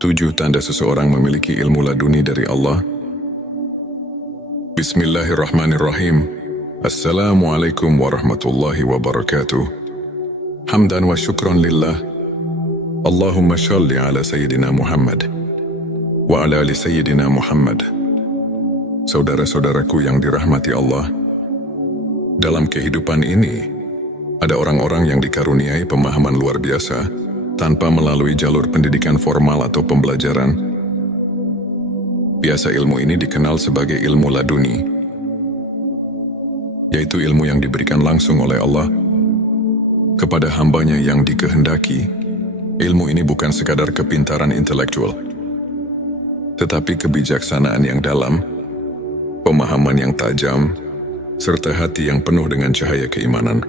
7 tanda seseorang memiliki ilmu laduni dari Allah. Bismillahirrahmanirrahim. Assalamualaikum warahmatullahi wabarakatuh. Hamdan wa syukran lillah. Allahumma shalli ala Sayyidina Muhammad wa ala ali Sayyidina Muhammad. Saudara-saudaraku yang dirahmati Allah, dalam kehidupan ini, ada orang-orang yang dikaruniai pemahaman luar biasa tanpa melalui jalur pendidikan formal atau pembelajaran. Biasa ilmu ini dikenal sebagai ilmu laduni, yaitu ilmu yang diberikan langsung oleh Allah kepada hambanya yang dikehendaki. Ilmu ini bukan sekadar kepintaran intelektual, tetapi kebijaksanaan yang dalam, pemahaman yang tajam, serta hati yang penuh dengan cahaya keimanan.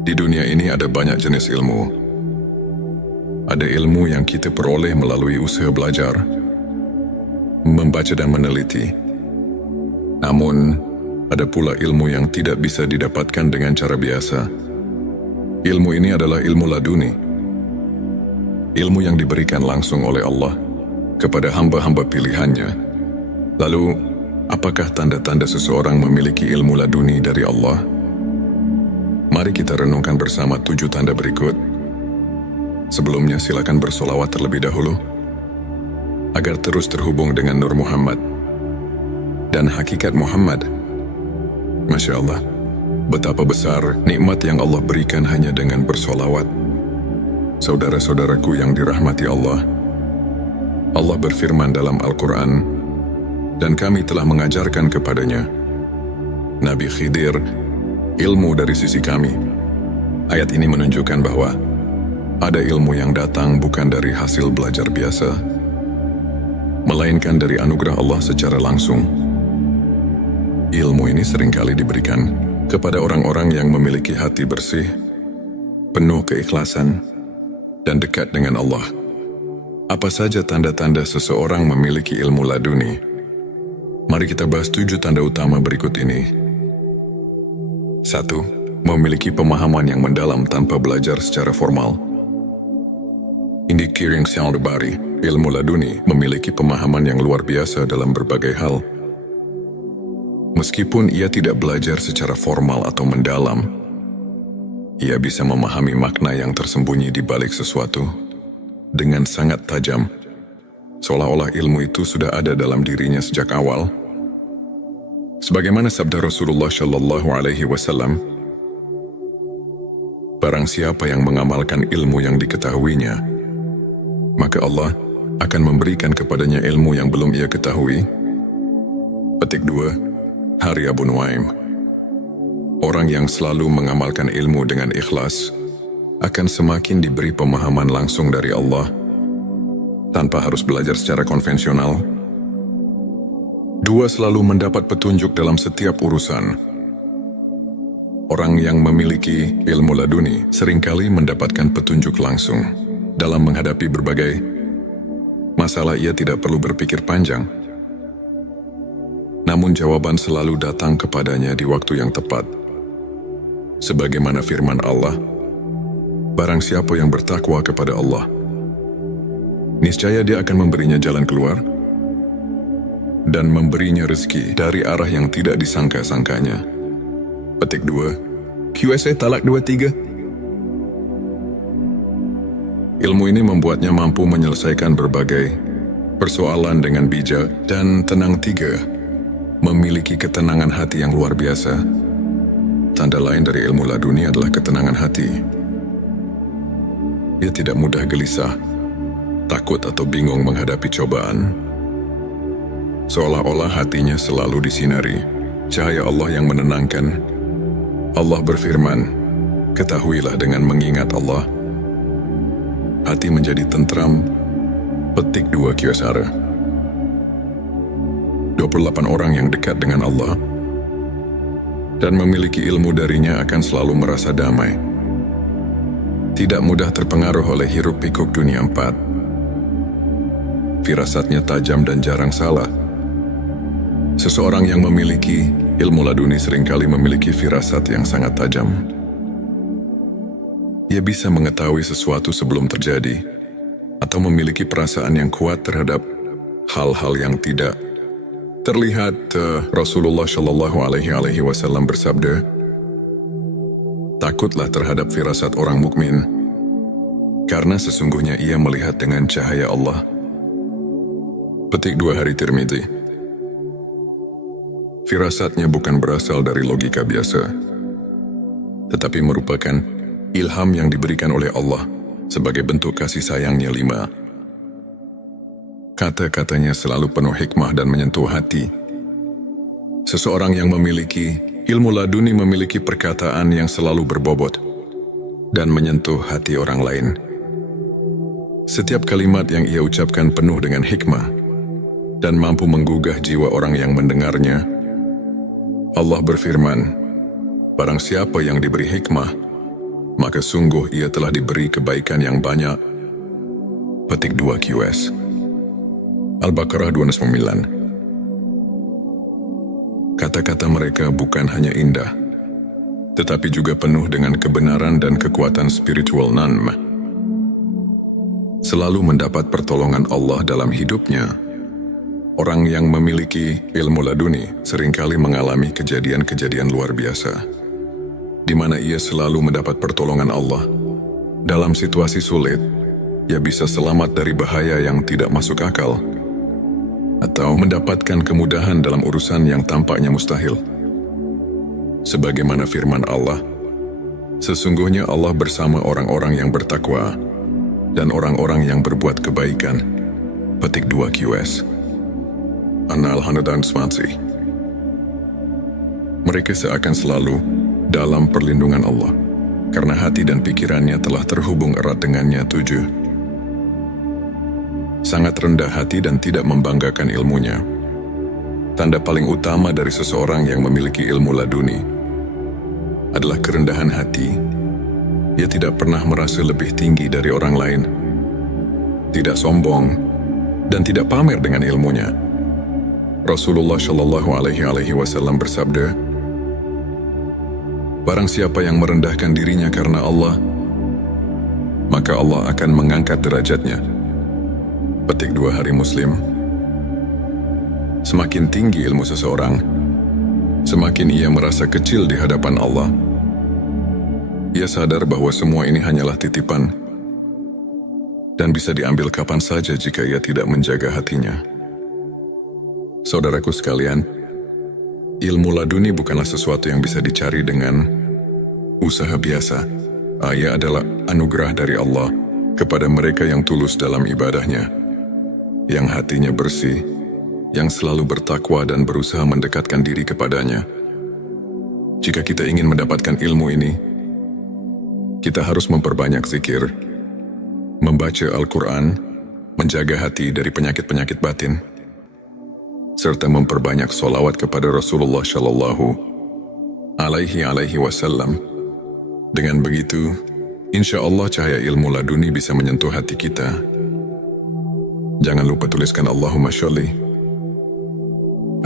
Di dunia ini ada banyak jenis ilmu. Ada ilmu yang kita peroleh melalui usaha belajar, membaca dan meneliti. Namun, ada pula ilmu yang tidak bisa didapatkan dengan cara biasa. Ilmu ini adalah ilmu laduni. Ilmu yang diberikan langsung oleh Allah kepada hamba-hamba pilihannya. Lalu, apakah tanda-tanda seseorang memiliki ilmu laduni dari Allah? Mari kita renungkan bersama 7 tanda berikut. Sebelumnya silakan bersolawat terlebih dahulu agar terus terhubung dengan Nur Muhammad dan hakikat Muhammad. Masya Allah, betapa besar nikmat yang Allah berikan hanya dengan bersolawat. Saudara-saudaraku yang dirahmati Allah, Allah berfirman dalam Al-Quran, dan kami telah mengajarkan kepadanya, Nabi Khidir, ilmu dari sisi kami. Ayat ini menunjukkan bahwa ada ilmu yang datang bukan dari hasil belajar biasa, melainkan dari anugerah Allah secara langsung. Ilmu ini seringkali diberikan kepada orang-orang yang memiliki hati bersih, penuh keikhlasan, dan dekat dengan Allah. Apa saja tanda-tanda seseorang memiliki ilmu laduni? Mari kita bahas 7 tanda utama berikut ini. 1. Memiliki pemahaman yang mendalam tanpa belajar secara formal. Indi Kiring Syaldubari, ilmu laduni, memiliki pemahaman yang luar biasa dalam berbagai hal. Meskipun ia tidak belajar secara formal atau mendalam, ia bisa memahami makna yang tersembunyi di balik sesuatu dengan sangat tajam, seolah-olah ilmu itu sudah ada dalam dirinya sejak awal. Sebagaimana sabda Rasulullah Shallallahu Alaihi Wasallam, barang siapa yang mengamalkan ilmu yang diketahuinya, maka Allah akan memberikan kepadanya ilmu yang belum ia ketahui. Petik 2. Hari Abu Nuaim. Orang yang selalu mengamalkan ilmu dengan ikhlas akan semakin diberi pemahaman langsung dari Allah tanpa harus belajar secara konvensional. 2. Selalu mendapat petunjuk dalam setiap urusan. Orang yang memiliki ilmu laduni seringkali mendapatkan petunjuk langsung. Dalam menghadapi berbagai masalah, ia tidak perlu berpikir panjang. Namun jawaban selalu datang kepadanya di waktu yang tepat. Sebagaimana firman Allah, barang siapa yang bertakwa kepada Allah, niscaya Dia akan memberinya jalan keluar dan memberinya rezeki dari arah yang tidak disangka-sangkanya. Petik 2. QSA Talak 23. Ilmu ini membuatnya mampu menyelesaikan berbagai persoalan dengan bijak dan tenang. 3. Memiliki ketenangan hati yang luar biasa. Tanda lain dari ilmu laduni adalah ketenangan hati. Ia tidak mudah gelisah, takut atau bingung menghadapi cobaan. Seolah-olah hatinya selalu disinari cahaya Allah yang menenangkan. Allah berfirman, ketahuilah dengan mengingat Allah, hati menjadi tentram. Petik 2 Kyosara. 28 orang yang dekat dengan Allah dan memiliki ilmu darinya akan selalu merasa damai. Tidak mudah terpengaruh oleh hiruk-pikuk dunia 4. Firasatnya tajam dan jarang salah. Seseorang yang memiliki ilmu laduni seringkali memiliki firasat yang sangat tajam. Ia bisa mengetahui sesuatu sebelum terjadi, atau memiliki perasaan yang kuat terhadap hal-hal yang tidak terlihat. Rasulullah Shallallahu Alaihi Wasallam bersabda, "Takutlah terhadap firasat orang mukmin, karena sesungguhnya ia melihat dengan cahaya Allah." Petik 2 Hari Tirmidzi. Firasatnya bukan berasal dari logika biasa, tetapi merupakan ilham yang diberikan oleh Allah sebagai bentuk kasih sayangnya. 5. Kata-katanya selalu penuh hikmah dan menyentuh hati. Seseorang yang memiliki ilmu laduni memiliki perkataan yang selalu berbobot dan menyentuh hati orang lain. Setiap kalimat yang ia ucapkan penuh dengan hikmah dan mampu menggugah jiwa orang yang mendengarnya. Allah berfirman, "Barang siapa yang diberi hikmah, maka sungguh ia telah diberi kebaikan yang banyak." Petik 2 QS. Al-Baqarah 209. Kata-kata mereka bukan hanya indah, tetapi juga penuh dengan kebenaran dan kekuatan spiritual. Selalu mendapat pertolongan Allah dalam hidupnya. Orang yang memiliki ilmu laduni seringkali mengalami kejadian-kejadian luar biasa, di mana ia selalu mendapat pertolongan Allah. Dalam situasi sulit, ia bisa selamat dari bahaya yang tidak masuk akal, atau mendapatkan kemudahan dalam urusan yang tampaknya mustahil. Sebagaimana firman Allah, "Sesungguhnya Allah bersama orang-orang yang bertakwa dan orang-orang yang berbuat kebaikan." Petik 2 QS. An-Nahl 120. Mereka seakan selalu dalam perlindungan Allah, karena hati dan pikirannya telah terhubung erat dengannya. 7. Sangat rendah hati dan tidak membanggakan ilmunya. Tanda paling utama dari seseorang yang memiliki ilmu laduni adalah kerendahan hati. Ia tidak pernah merasa lebih tinggi dari orang lain, tidak sombong, dan tidak pamer dengan ilmunya. Rasulullah Shallallahu Alaihi Wasallam bersabda, "Barang siapa yang merendahkan dirinya karena Allah, maka Allah akan mengangkat derajatnya." Petik 2 Hari Muslim. Semakin tinggi ilmu seseorang, semakin ia merasa kecil di hadapan Allah. Ia sadar bahwa semua ini hanyalah titipan dan bisa diambil kapan saja jika ia tidak menjaga hatinya. Saudaraku sekalian, ilmu laduni bukanlah sesuatu yang bisa dicari dengan usaha biasa. Ia adalah anugerah dari Allah kepada mereka yang tulus dalam ibadahnya, yang hatinya bersih, yang selalu bertakwa dan berusaha mendekatkan diri kepadanya. Jika kita ingin mendapatkan ilmu ini, kita harus memperbanyak zikir, membaca Al-Quran, menjaga hati dari penyakit-penyakit batin, serta memperbanyak sholawat kepada Rasulullah Shallallahu Alaihi Wasallam. Dengan begitu, insya Allah cahaya ilmu laduni bisa menyentuh hati kita. Jangan lupa tuliskan Allahumma sholli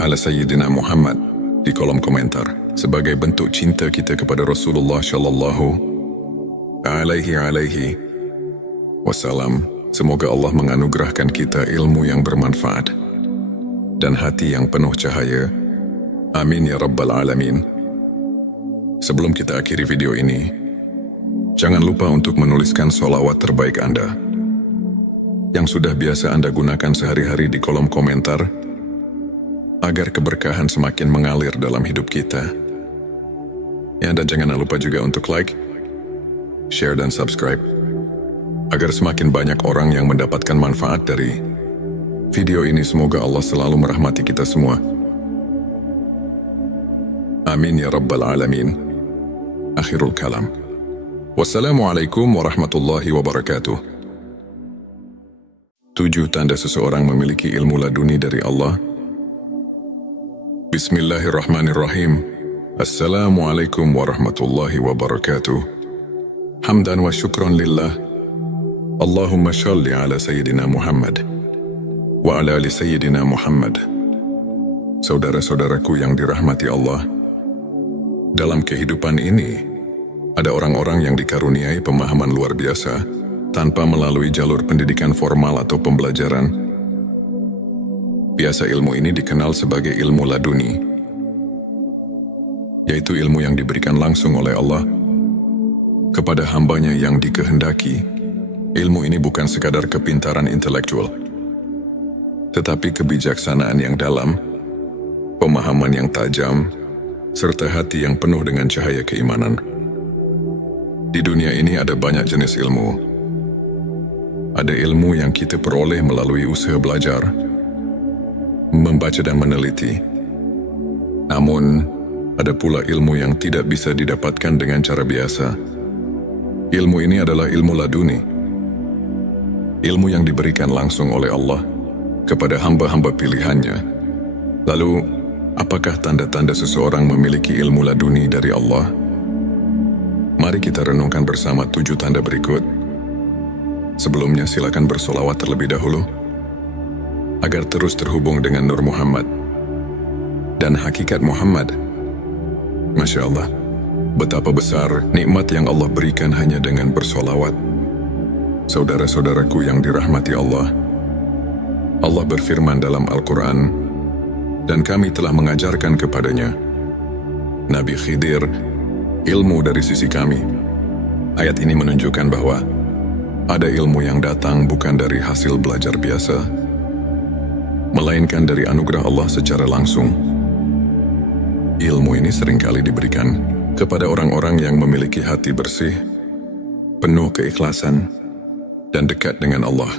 ala Sayyidina Muhammad di kolom komentar sebagai bentuk cinta kita kepada Rasulullah Shallallahu Alaihi Wasallam. Semoga Allah menganugerahkan kita ilmu yang bermanfaat dan hati yang penuh cahaya. Amin ya Rabbal Alamin. Sebelum kita akhiri video ini, jangan lupa untuk menuliskan sholawat terbaik Anda yang sudah biasa Anda gunakan sehari-hari di kolom komentar, agar keberkahan semakin mengalir dalam hidup kita. Ya, dan jangan lupa juga untuk like, share, dan subscribe, agar semakin banyak orang yang mendapatkan manfaat dari video ini. Semoga Allah selalu merahmati kita semua. Amin ya Rabbal Alamin. Akhirul kalam. Wassalamualaikum warahmatullahi wabarakatuh. 7 tanda seseorang memiliki ilmu laduni dari Allah. Bismillahirrahmanirrahim. Assalamualaikum warahmatullahi wabarakatuh. Hamdan wa syukran lillah. Allahumma sholli ala Sayyidina Muhammad wa ala ali Sayyidina Muhammad. Saudara-saudaraku yang dirahmati Allah, dalam kehidupan ini ada orang-orang yang dikaruniai pemahaman luar biasa tanpa melalui jalur pendidikan formal atau pembelajaran. Biasa ilmu ini dikenal sebagai ilmu laduni, yaitu ilmu yang diberikan langsung oleh Allah kepada hambanya yang dikehendaki. Ilmu ini bukan sekadar kepintaran intelektual, tetapi kebijaksanaan yang dalam, pemahaman yang tajam, serta hati yang penuh dengan cahaya keimanan. Di dunia ini ada banyak jenis ilmu. Ada ilmu yang kita peroleh melalui usaha belajar, membaca dan meneliti. Namun, ada pula ilmu yang tidak bisa didapatkan dengan cara biasa. Ilmu ini adalah ilmu laduni. Ilmu yang diberikan langsung oleh Allah kepada hamba-hamba pilihannya. Lalu, apakah tanda-tanda seseorang memiliki ilmu laduni dari Allah? Mari kita renungkan bersama 7 tanda berikut. Sebelumnya silakan bersolawat terlebih dahulu, agar terus terhubung dengan Nur Muhammad dan hakikat Muhammad. Masya Allah, betapa besar nikmat yang Allah berikan hanya dengan bersolawat. Saudara-saudaraku yang dirahmati Allah, Allah berfirman dalam Al-Quran, dan kami telah mengajarkan kepadanya, Nabi Khidir, ilmu dari sisi kami. Ayat ini menunjukkan bahwa ada ilmu yang datang bukan dari hasil belajar biasa, melainkan dari anugerah Allah secara langsung. Ilmu ini seringkali diberikan kepada orang-orang yang memiliki hati bersih, penuh keikhlasan, dan dekat dengan Allah.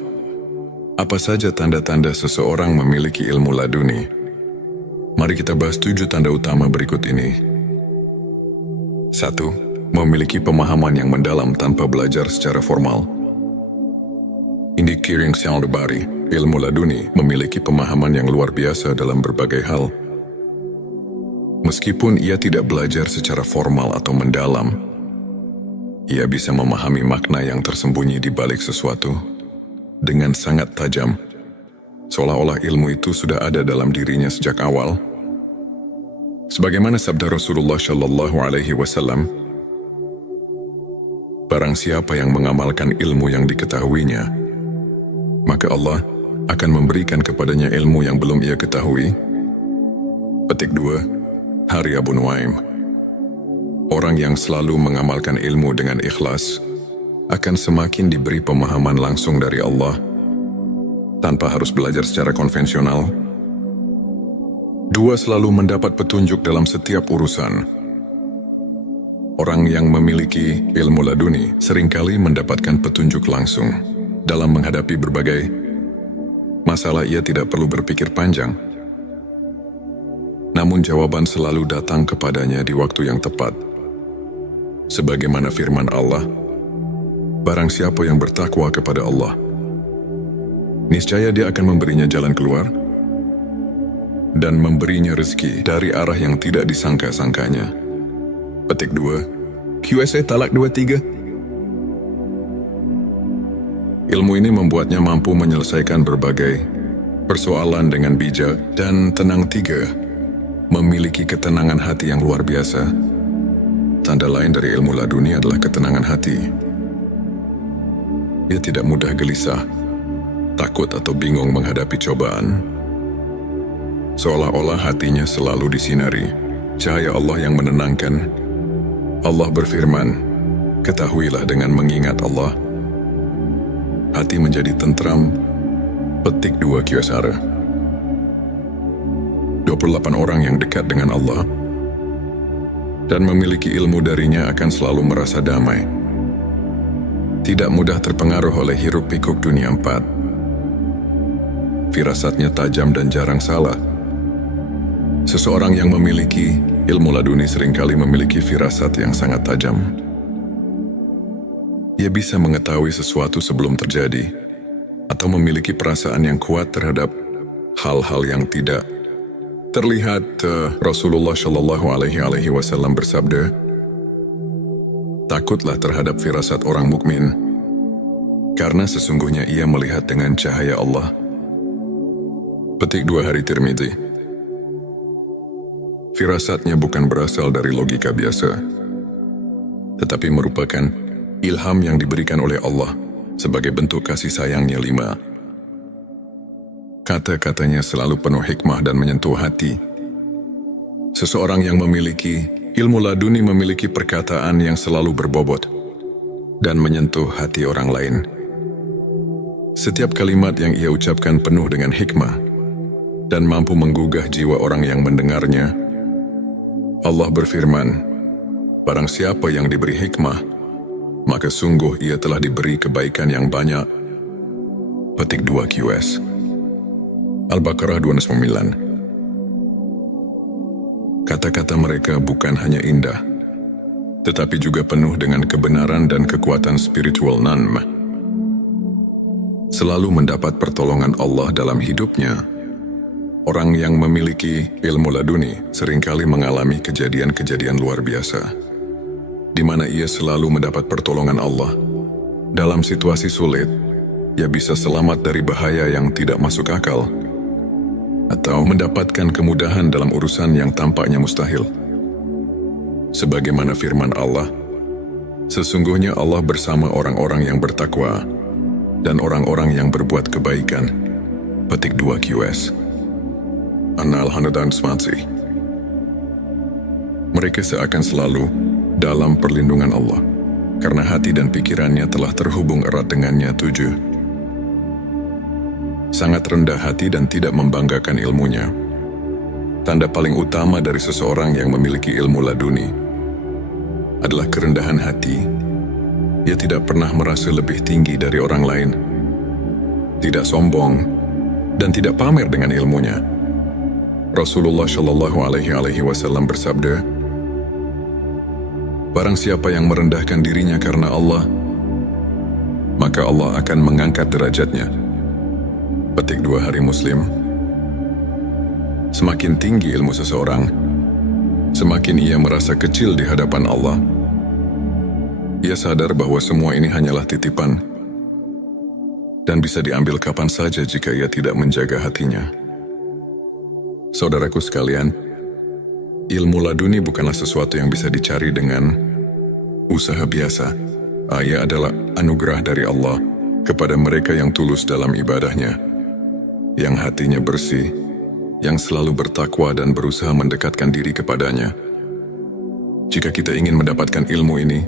Apa saja tanda-tanda seseorang memiliki ilmu laduni? Mari kita bahas 7 tanda utama berikut ini. 1. Memiliki pemahaman yang mendalam tanpa belajar secara formal. Indi Kiring Syaldabari, ilmu laduni memiliki pemahaman yang luar biasa dalam berbagai hal. Meskipun ia tidak belajar secara formal atau mendalam, ia bisa memahami makna yang tersembunyi di balik sesuatu dengan sangat tajam, seolah-olah ilmu itu sudah ada dalam dirinya sejak awal. Sebagaimana sabda Rasulullah Shallallahu Alaihi Wasallam, barang siapa yang mengamalkan ilmu yang diketahuinya, maka Allah akan memberikan kepadanya ilmu yang belum ia ketahui. Petik 2. Hari Abu Nuaim. Orang yang selalu mengamalkan ilmu dengan ikhlas akan semakin diberi pemahaman langsung dari Allah tanpa harus belajar secara konvensional. 2. Selalu mendapat petunjuk dalam setiap urusan. Orang yang memiliki ilmu laduni seringkali mendapatkan petunjuk langsung dalam menghadapi berbagai masalah. Ia tidak perlu berpikir panjang, namun jawaban selalu datang kepadanya di waktu yang tepat. Sebagaimana firman Allah, barang siapa yang bertakwa kepada Allah, niscaya Dia akan memberinya jalan keluar dan memberinya rezeki dari arah yang tidak disangka-sangkanya. Petik 2. QSA Talak 23. Ilmu ini membuatnya mampu menyelesaikan berbagai persoalan dengan bijak dan tenang. 3. Memiliki ketenangan hati yang luar biasa. Tanda lain dari ilmu laduni adalah ketenangan hati. Ia tidak mudah gelisah, takut atau bingung menghadapi cobaan. Seolah-olah hatinya selalu disinari cahaya Allah yang menenangkan. Allah berfirman, ketahuilah dengan mengingat Allah, hati menjadi tentram. Petik 2 Kyosara. 28 orang yang dekat dengan Allah dan memiliki ilmu darinya akan selalu merasa damai, tidak mudah terpengaruh oleh hiruk-pikuk dunia 4. Firasatnya tajam dan jarang salah. Seseorang yang memiliki ilmu laduni seringkali memiliki firasat yang sangat tajam. Ia bisa mengetahui sesuatu sebelum terjadi atau memiliki perasaan yang kuat terhadap hal-hal yang tidak terlihat. Rasulullah Shallallahu Alaihi Wasallam bersabda, takutlah terhadap firasat orang mukmin, karena sesungguhnya ia melihat dengan cahaya Allah. Petik 2 Hari Tirmidzi. Firasatnya bukan berasal dari logika biasa, tetapi merupakan ilham yang diberikan oleh Allah sebagai bentuk kasih sayangnya. 5. Kata-katanya selalu penuh hikmah dan menyentuh hati. Seseorang yang memiliki ilmu laduni memiliki perkataan yang selalu berbobot dan menyentuh hati orang lain. Setiap kalimat yang ia ucapkan penuh dengan hikmah dan mampu menggugah jiwa orang yang mendengarnya. Allah berfirman, barang siapa yang diberi hikmah, maka sungguh ia telah diberi kebaikan yang banyak. Petik 2 QS. Al-Baqarah 29. Kata-kata mereka bukan hanya indah, tetapi juga penuh dengan kebenaran dan kekuatan spiritual. Selalu mendapat pertolongan Allah dalam hidupnya. Orang yang memiliki ilmu laduni seringkali mengalami kejadian-kejadian luar biasa, di mana ia selalu mendapat pertolongan Allah. Dalam situasi sulit, ia bisa selamat dari bahaya yang tidak masuk akal, atau mendapatkan kemudahan dalam urusan yang tampaknya mustahil. Sebagaimana firman Allah, sesungguhnya Allah bersama orang-orang yang bertakwa dan orang-orang yang berbuat kebaikan. Petik 2 QS. An-Nahl 120. Mereka seakan selalu dalam perlindungan Allah, karena hati dan pikirannya telah terhubung erat dengannya. 7. Sangat rendah hati dan tidak membanggakan ilmunya. Tanda paling utama dari seseorang yang memiliki ilmu laduni adalah kerendahan hati. Ia tidak pernah merasa lebih tinggi dari orang lain, tidak sombong, dan tidak pamer dengan ilmunya. Rasulullah Shallallahu Alaihi Wasallam bersabda, barang siapa yang merendahkan dirinya karena Allah, maka Allah akan mengangkat derajatnya. Petik 2 Hari Muslim. Semakin tinggi ilmu seseorang, semakin ia merasa kecil di hadapan Allah. Ia sadar bahwa semua ini hanyalah titipan dan bisa diambil kapan saja jika ia tidak menjaga hatinya. Saudaraku sekalian, ilmu laduni bukanlah sesuatu yang bisa dicari dengan usaha biasa. Ia adalah anugerah dari Allah kepada mereka yang tulus dalam ibadahnya, yang hatinya bersih, yang selalu bertakwa dan berusaha mendekatkan diri kepadanya. Jika kita ingin mendapatkan ilmu ini,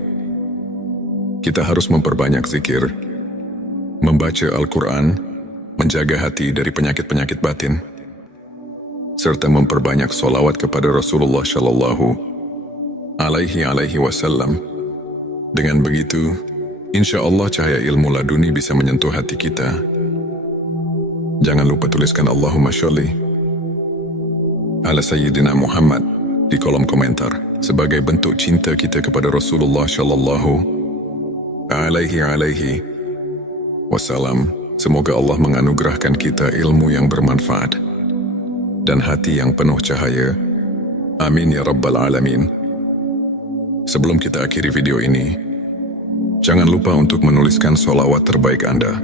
kita harus memperbanyak zikir, membaca Al-Quran, menjaga hati dari penyakit-penyakit batin, serta memperbanyak sholawat kepada Rasulullah Shallallahu Alaihi Wasallam. Dengan begitu, insya Allah cahaya ilmu laduni bisa menyentuh hati kita. Jangan lupa tuliskan Allahumma sholli ala Sayyidina Muhammad di kolom komentar sebagai bentuk cinta kita kepada Rasulullah Shallallahu Alaihi Wasallam. Semoga Allah menganugerahkan kita ilmu yang bermanfaat dan hati yang penuh cahaya. Amin ya Rabbal Alamin. Sebelum kita akhiri video ini, jangan lupa untuk menuliskan sholawat terbaik Anda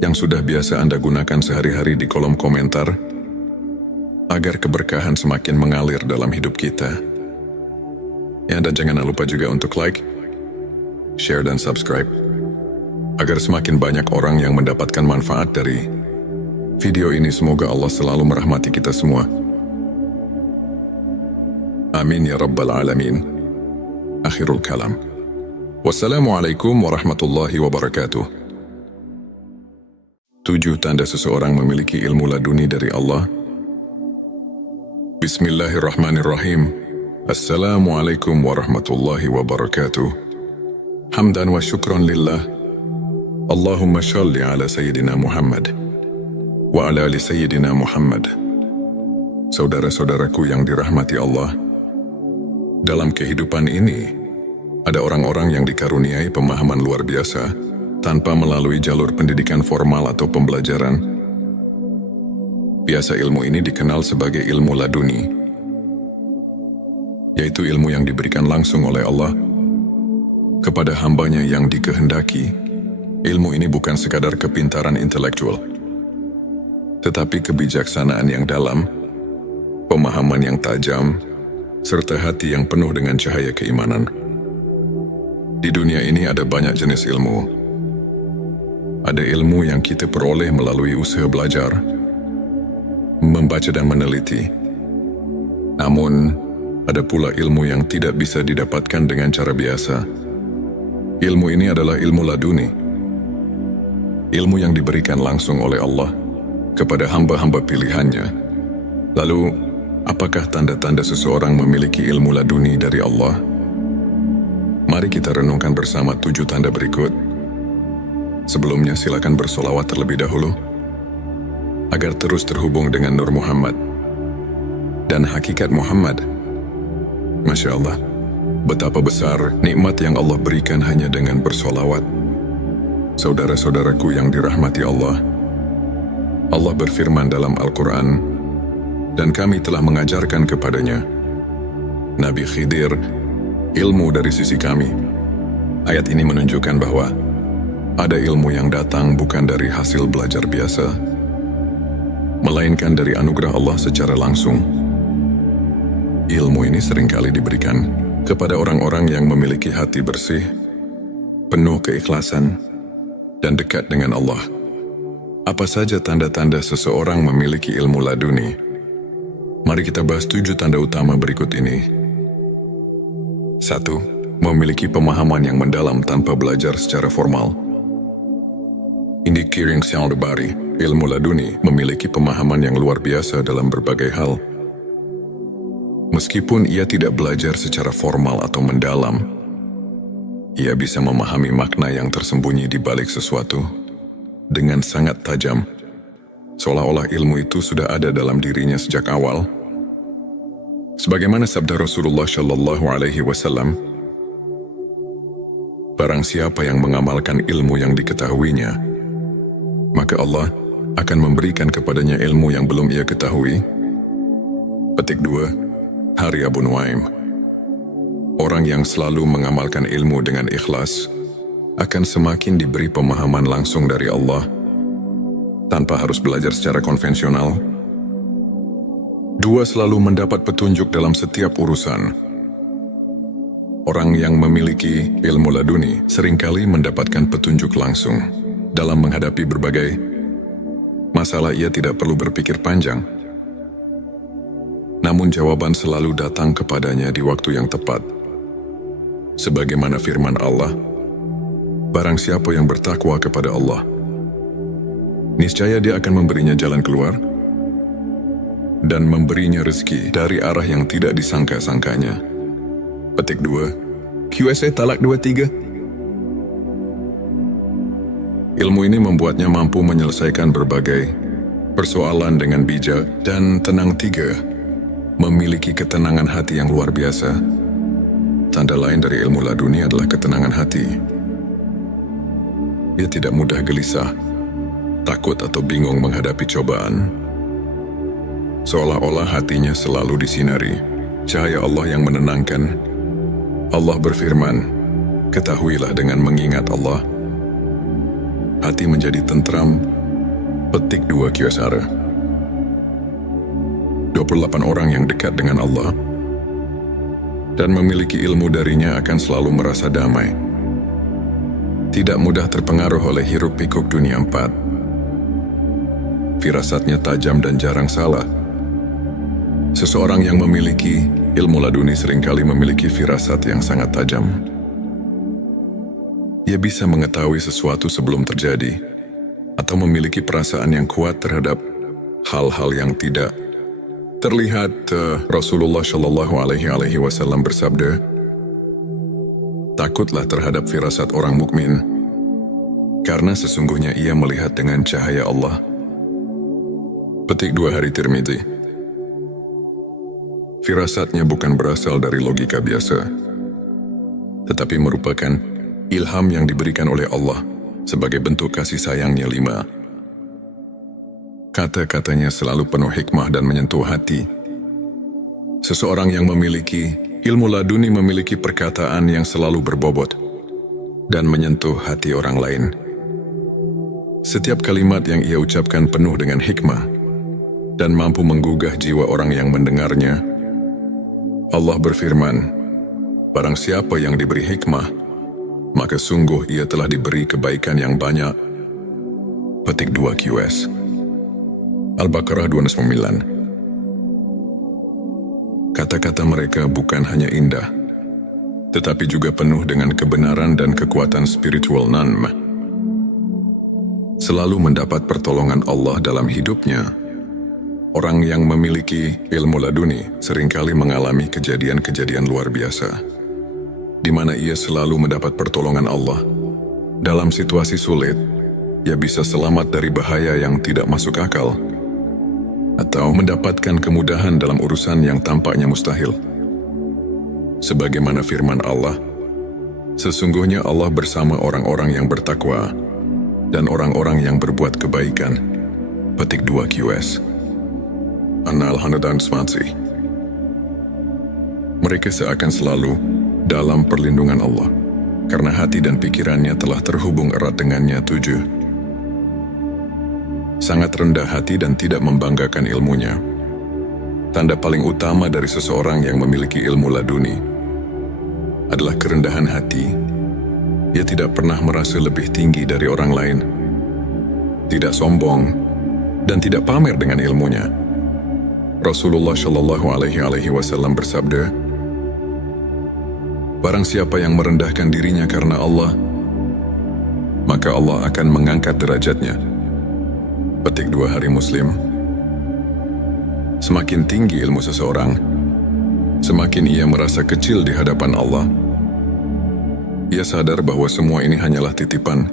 yang sudah biasa Anda gunakan sehari-hari di kolom komentar, agar keberkahan semakin mengalir dalam hidup kita. Ya, dan jangan lupa juga untuk like, share, dan subscribe, agar semakin banyak orang yang mendapatkan manfaat dari video ini. Semoga Allah selalu merahmati kita semua. Amin ya Rabbal Alamin. Akhirul kalam. Wassalamualaikum warahmatullahi wabarakatuh. 7 tanda seseorang memiliki ilmu laduni dari Allah. Bismillahirrahmanirrahim. Assalamualaikum warahmatullahi wabarakatuh. Hamdan wa syukran lillah. Allahumma shalli ala Sayyidina Muhammad wa ala ali Sayyidina Muhammad. Saudara-saudaraku yang dirahmati Allah, dalam kehidupan ini, ada orang-orang yang dikaruniai pemahaman luar biasa tanpa melalui jalur pendidikan formal atau pembelajaran. Biasa ilmu ini dikenal sebagai ilmu laduni, yaitu ilmu yang diberikan langsung oleh Allah kepada hambanya yang dikehendaki. Ilmu ini bukan sekadar kepintaran intelektual, tetapi kebijaksanaan yang dalam, pemahaman yang tajam, serta hati yang penuh dengan cahaya keimanan. Di dunia ini ada banyak jenis ilmu, Ada ilmu yang kita peroleh melalui usaha belajar, membaca dan meneliti. Namun, ada pula ilmu yang tidak bisa didapatkan dengan cara biasa. Ilmu ini adalah ilmu laduni. Ilmu yang diberikan langsung oleh Allah kepada hamba-hamba pilihannya. Lalu, apakah tanda-tanda seseorang memiliki ilmu laduni dari Allah? Mari kita renungkan bersama 7 tanda berikut. Sebelumnya silakan bersolawat terlebih dahulu, agar terus terhubung dengan Nur Muhammad dan hakikat Muhammad. Masya Allah, betapa besar nikmat yang Allah berikan hanya dengan bersolawat. Saudara-saudaraku yang dirahmati Allah, Allah berfirman dalam Al-Quran, dan kami telah mengajarkan kepadanya, Nabi Khidir, ilmu dari sisi kami. Ayat ini menunjukkan bahwa ada ilmu yang datang bukan dari hasil belajar biasa, melainkan dari anugerah Allah secara langsung. Ilmu ini seringkali diberikan kepada orang-orang yang memiliki hati bersih, penuh keikhlasan, dan dekat dengan Allah. Apa saja tanda-tanda seseorang memiliki ilmu laduni? Mari kita bahas 7 tanda utama berikut ini. 1. Memiliki pemahaman yang mendalam tanpa belajar secara formal. Indi Kiring Syaldebari, ilmu laduni memiliki pemahaman yang luar biasa dalam berbagai hal. Meskipun ia tidak belajar secara formal atau mendalam, ia bisa memahami makna yang tersembunyi di balik sesuatu dengan sangat tajam, seolah-olah ilmu itu sudah ada dalam dirinya sejak awal. Sebagaimana sabda Rasulullah Shallallahu Alaihi Wasallam, barang siapa yang mengamalkan ilmu yang diketahuinya, maka Allah akan memberikan kepadanya ilmu yang belum ia ketahui. Petik 2. Hari Abu Nuaim. Orang yang selalu mengamalkan ilmu dengan ikhlas akan semakin diberi pemahaman langsung dari Allah tanpa harus belajar secara konvensional. 2. Selalu mendapat petunjuk dalam setiap urusan. Orang yang memiliki ilmu laduni seringkali mendapatkan petunjuk langsung dalam menghadapi berbagai masalah. Ia tidak perlu berpikir panjang, namun jawaban selalu datang kepadanya di waktu yang tepat. Sebagaimana firman Allah, barang siapa yang bertakwa kepada Allah, niscaya Dia akan memberinya jalan keluar dan memberinya rezeki dari arah yang tidak disangka-sangkanya. Petik 2. QSA Talak 23. Ilmu ini membuatnya mampu menyelesaikan berbagai persoalan dengan bijak dan tenang. 3. Memiliki ketenangan hati yang luar biasa. Tanda lain dari ilmu laduni adalah ketenangan hati. Ia tidak mudah gelisah, takut atau bingung menghadapi cobaan. Seolah-olah hatinya selalu disinari cahaya Allah yang menenangkan. Allah berfirman, ketahuilah dengan mengingat Allah, hati menjadi tentram. Petik 2 QSR. 28 orang yang dekat dengan Allah dan memiliki ilmu darinya akan selalu merasa damai. Tidak mudah terpengaruh oleh hiruk-pikuk dunia 4. Firasatnya tajam dan jarang salah. Seseorang yang memiliki ilmu laduni seringkali memiliki firasat yang sangat tajam. Ia bisa mengetahui sesuatu sebelum terjadi, atau memiliki perasaan yang kuat terhadap hal-hal yang tidak terlihat. Rasulullah Shallallahu Alaihi Wasallam bersabda, takutlah terhadap firasat orang mukmin, karena sesungguhnya ia melihat dengan cahaya Allah. Petik 2 Hari Tirmidzi. Firasatnya bukan berasal dari logika biasa, tetapi merupakan ilham yang diberikan oleh Allah sebagai bentuk kasih sayangnya. 5. Kata-katanya selalu penuh hikmah dan menyentuh hati. Seseorang yang memiliki ilmu laduni memiliki perkataan yang selalu berbobot dan menyentuh hati orang lain. Setiap kalimat yang ia ucapkan penuh dengan hikmah dan mampu menggugah jiwa orang yang mendengarnya. Allah berfirman, barang siapa yang diberi hikmah, maka sungguh ia telah diberi kebaikan yang banyak. Petik 2 QS. Al-Baqarah 29. Kata-kata mereka bukan hanya indah, tetapi juga penuh dengan kebenaran dan kekuatan spiritual nanm. Selalu mendapat pertolongan Allah dalam hidupnya. Orang yang memiliki ilmu laduni seringkali mengalami kejadian-kejadian luar biasa, di mana ia selalu mendapat pertolongan Allah. Dalam situasi sulit, ia bisa selamat dari bahaya yang tidak masuk akal, atau mendapatkan kemudahan dalam urusan yang tampaknya mustahil. Sebagaimana firman Allah, sesungguhnya Allah bersama orang-orang yang bertakwa dan orang-orang yang berbuat kebaikan. Petik 2 QS. An-Nahl 120. Mereka seakan selalu dalam perlindungan Allah, karena hati dan pikirannya telah terhubung erat dengannya. 7. Sangat rendah hati dan tidak membanggakan ilmunya. Tanda paling utama dari seseorang yang memiliki ilmu laduni adalah kerendahan hati. Ia tidak pernah merasa lebih tinggi dari orang lain, tidak sombong, dan tidak pamer dengan ilmunya. Rasulullah Shallallahu Alaihi Wasallam bersabda, "Barang siapa yang merendahkan dirinya karena Allah, maka Allah akan mengangkat derajatnya." Petik 2 Hari Muslim. Semakin tinggi ilmu seseorang, semakin ia merasa kecil di hadapan Allah. Ia sadar bahwa semua ini hanyalah titipan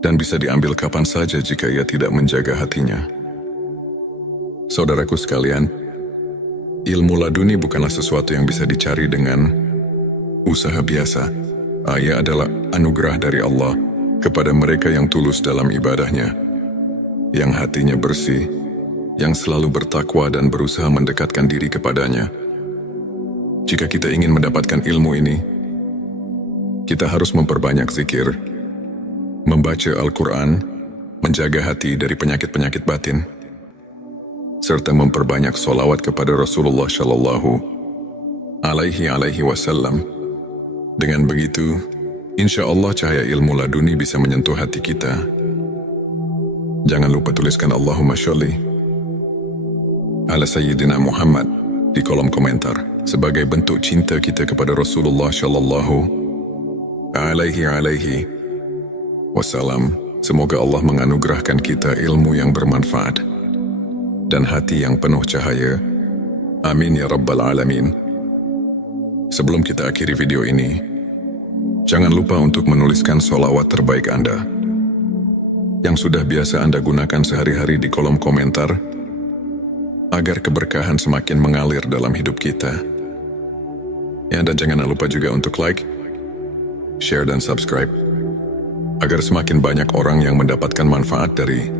dan bisa diambil kapan saja jika ia tidak menjaga hatinya. Saudaraku sekalian, ilmu laduni bukanlah sesuatu yang bisa dicari dengan usaha biasa. Ia adalah anugerah dari Allah kepada mereka yang tulus dalam ibadahnya, yang hatinya bersih, yang selalu bertakwa dan berusaha mendekatkan diri kepadanya. Jika kita ingin mendapatkan ilmu ini, kita harus memperbanyak zikir, membaca Al-Quran, menjaga hati dari penyakit-penyakit batin, serta memperbanyak sholawat kepada Rasulullah Shallallahu Alaihi Wasallam. Dengan begitu, insya Allah cahaya ilmu laduni bisa menyentuh hati kita. Jangan lupa tuliskan Allahumma sholli ala Sayyidina Muhammad di kolom komentar sebagai bentuk cinta kita kepada Rasulullah Shallallahu Alaihi Wasallam. Semoga Allah menganugerahkan kita ilmu yang bermanfaat dan hati yang penuh cahaya. Amin ya Rabbal Alamin. Sebelum kita akhiri video ini, jangan lupa untuk menuliskan sholawat terbaik Anda yang sudah biasa Anda gunakan sehari-hari di kolom komentar, agar keberkahan semakin mengalir dalam hidup kita. Ya, dan jangan lupa juga untuk like, share, dan subscribe, agar semakin banyak orang yang mendapatkan manfaat dari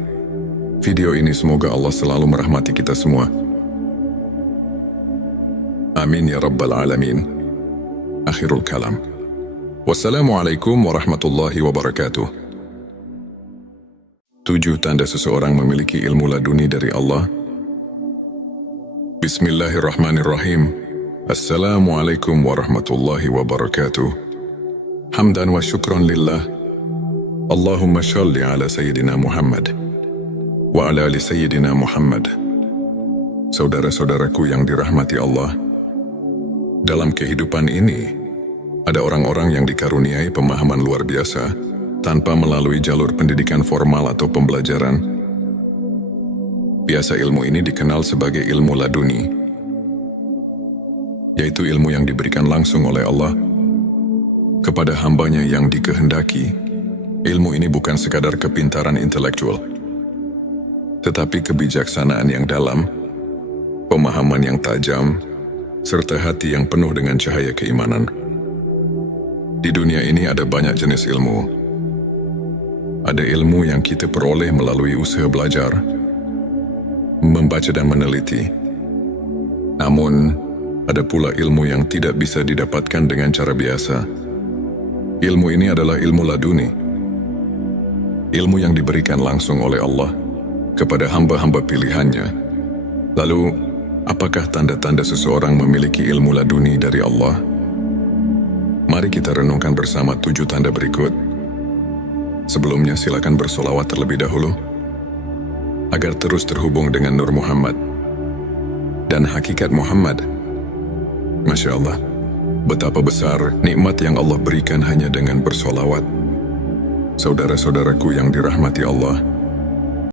video ini. Semoga Allah selalu merahmati kita semua. Amin ya Rabbal Alamin. Akhirul kalam. Wassalamualaikum warahmatullahi wabarakatuh. 7 tanda seseorang memiliki ilmu laduni dari Allah. Bismillahirrahmanirrahim. Assalamualaikum warahmatullahi wabarakatuh. Hamdan wa syukran lillah. Allahumma shalli ala Sayyidina Muhammad wa ala ali Sayyidina Muhammad. Saudara-saudaraku yang dirahmati Allah, dalam kehidupan ini ada orang-orang yang dikaruniai pemahaman luar biasa tanpa melalui jalur pendidikan formal atau pembelajaran. Biasa ilmu ini dikenal sebagai ilmu laduni, yaitu ilmu yang diberikan langsung oleh Allah kepada hambanya yang dikehendaki. Ilmu ini bukan sekadar kepintaran intelektual, tetapi kebijaksanaan yang dalam, pemahaman yang tajam, serta hati yang penuh dengan cahaya keimanan. Di dunia ini ada banyak jenis ilmu. Ada ilmu yang kita peroleh melalui usaha belajar, membaca dan meneliti. Namun, ada pula ilmu yang tidak bisa didapatkan dengan cara biasa. Ilmu ini adalah ilmu laduni. Ilmu yang diberikan langsung oleh Allah kepada hamba-hamba pilihannya. Lalu, apakah tanda-tanda seseorang memiliki ilmu laduni dari Allah? Mari kita renungkan bersama 7 tanda berikut. Sebelumnya silakan bersolawat terlebih dahulu, agar terus terhubung dengan Nur Muhammad dan hakikat Muhammad. Masya Allah, betapa besar nikmat yang Allah berikan hanya dengan bersolawat. Saudara-saudaraku yang dirahmati Allah,